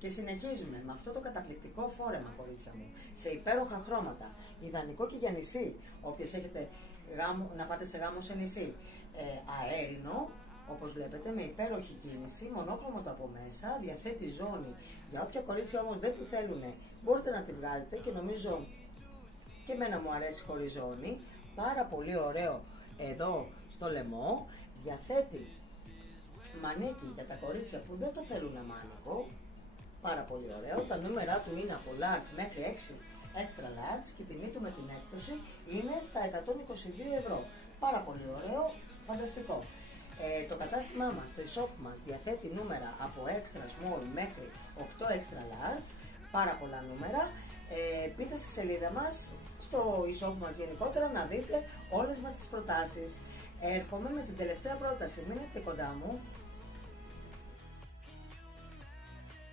Και συνεχίζουμε με αυτό το καταπληκτικό φόρεμα, κορίτσια μου, σε υπέροχα χρώματα. Ιδανικό και για νησί. Όποιες έχετε να πάτε σε γάμο σε νησί. Αέρινο, όπως βλέπετε, με υπέροχη κίνηση, μονόχρωμο το από μέσα, διαθέτει ζώνη. Για όποια κορίτσια όμως δεν τη θέλουν, μπορείτε να τη βγάλετε και νομίζω και εμένα μου αρέσει χωρίς ζώνη. Πάρα πολύ ωραίο εδώ στο λαιμό. Διαθέτει μανίκι για τα κορίτσια που δεν το θέλουν αμάνικο. Πάρα πολύ ωραίο. Τα νούμερα του είναι από large μέχρι 6 extra large και η τιμή του με την έκπτωση είναι στα 122 ευρώ. Πάρα πολύ ωραίο, φανταστικό. Το κατάστημά μας, το e-shop μας διαθέτει νούμερα από extra small μέχρι 8 extra large, πάρα πολλά νούμερα. Μπείτε στη σελίδα μας, στο e-shop μας γενικότερα, να δείτε όλες μας τις προτάσεις. Έρχομαι με την τελευταία πρόταση, μείνετε κοντά μου.